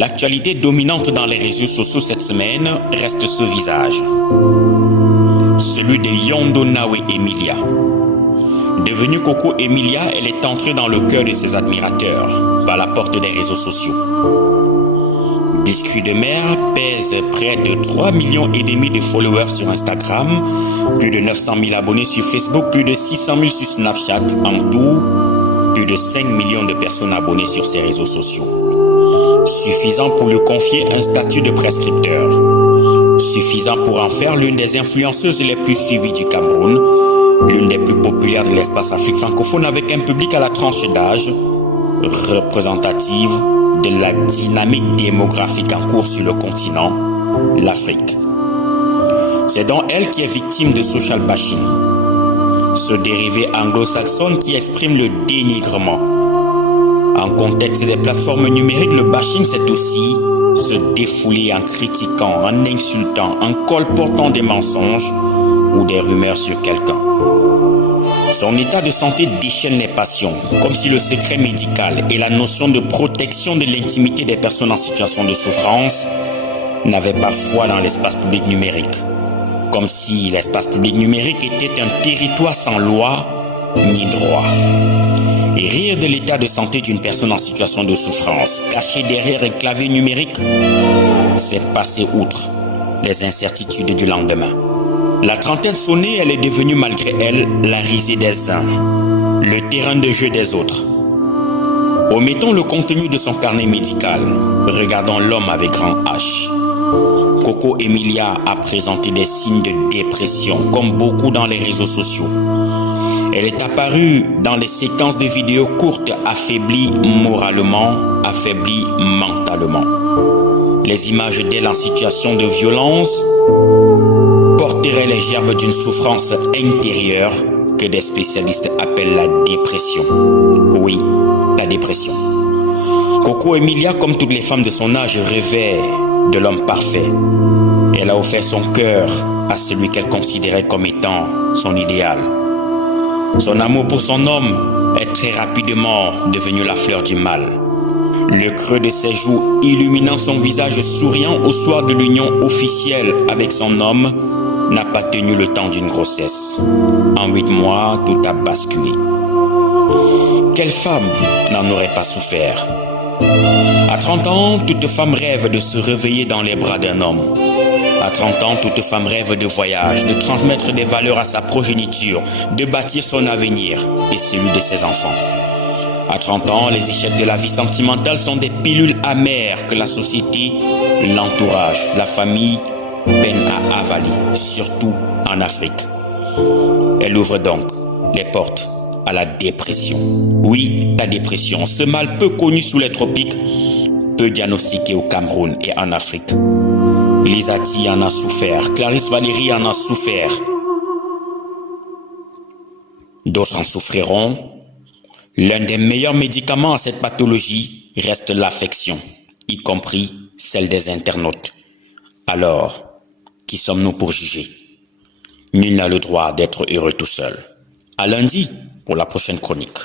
L'actualité dominante dans les réseaux sociaux cette semaine reste ce visage. Celui de Yondo Nawe Emilia. Devenue Coco Emilia, elle est entrée dans le cœur de ses admirateurs par la porte des réseaux sociaux. Biscuit de mer pèse près de 3,5 millions de followers sur Instagram, plus de 900 000 abonnés sur Facebook, plus de 600 000 sur Snapchat, en tout, plus de 5 millions de personnes abonnées sur ces réseaux sociaux. Suffisant pour lui confier un statut de prescripteur. Suffisant pour en faire l'une des influenceuses les plus suivies du Cameroun, l'une des plus populaires de l'espace Afrique francophone avec un public à la tranche d'âge représentative de la dynamique démographique en cours sur le continent, l'Afrique. C'est donc elle qui est victime de social bashing, ce dérivé anglo-saxon qui exprime le dénigrement. En contexte des plateformes numériques, le bashing c'est aussi se défouler en critiquant, en insultant, en colportant des mensonges ou des rumeurs sur quelqu'un. Son état de santé déchaîne les passions, comme si le secret médical et la notion de protection de l'intimité des personnes en situation de souffrance n'avaient pas foi dans l'espace public numérique. Comme si l'espace public numérique était un territoire sans loi ni droit. Et rire de l'état de santé d'une personne en situation de souffrance, caché derrière un clavier numérique, c'est passer outre les incertitudes du lendemain. La trentaine sonnée, elle est devenue malgré elle la risée des uns, le terrain de jeu des autres. Omettons le contenu de son carnet médical, regardons l'homme avec grand H. Coco Emilia a présenté des signes de dépression, comme beaucoup dans les réseaux sociaux. Elle est apparue dans les séquences de vidéos courtes, affaiblie moralement, affaiblie mentalement. Les images d'elle en situation de violence porteraient les germes d'une souffrance intérieure que des spécialistes appellent la dépression. Oui, la dépression. Coco Emilia, comme toutes les femmes de son âge, rêvait de l'homme parfait. Elle a offert son cœur à celui qu'elle considérait comme étant son idéal. Son amour pour son homme est très rapidement devenu la fleur du mal. Le creux de ses joues illuminant son visage souriant au soir de l'union officielle avec son homme n'a pas tenu le temps d'une grossesse. En 8 mois, tout a basculé. Quelle femme n'en aurait pas souffert? À 30 ans, toute femme rêve de se réveiller dans les bras d'un homme. À 30 ans, toute femme rêve de voyage, de transmettre des valeurs à sa progéniture, de bâtir son avenir et celui de ses enfants. À 30 ans, les échecs de la vie sentimentale sont des pilules amères que la société, l'entourage, la famille peinent à avaler, surtout en Afrique. Elle ouvre donc les portes à la dépression. Oui, la dépression, ce mal peu connu sous les tropiques, peu diagnostiqué au Cameroun et en Afrique. Lisa T en a souffert, Clarisse Valérie en a souffert. D'autres en souffriront. L'un des meilleurs médicaments à cette pathologie reste l'affection, y compris celle des internautes. Alors, qui sommes-nous pour juger? Nul n'a le droit d'être heureux tout seul. À lundi pour la prochaine chronique.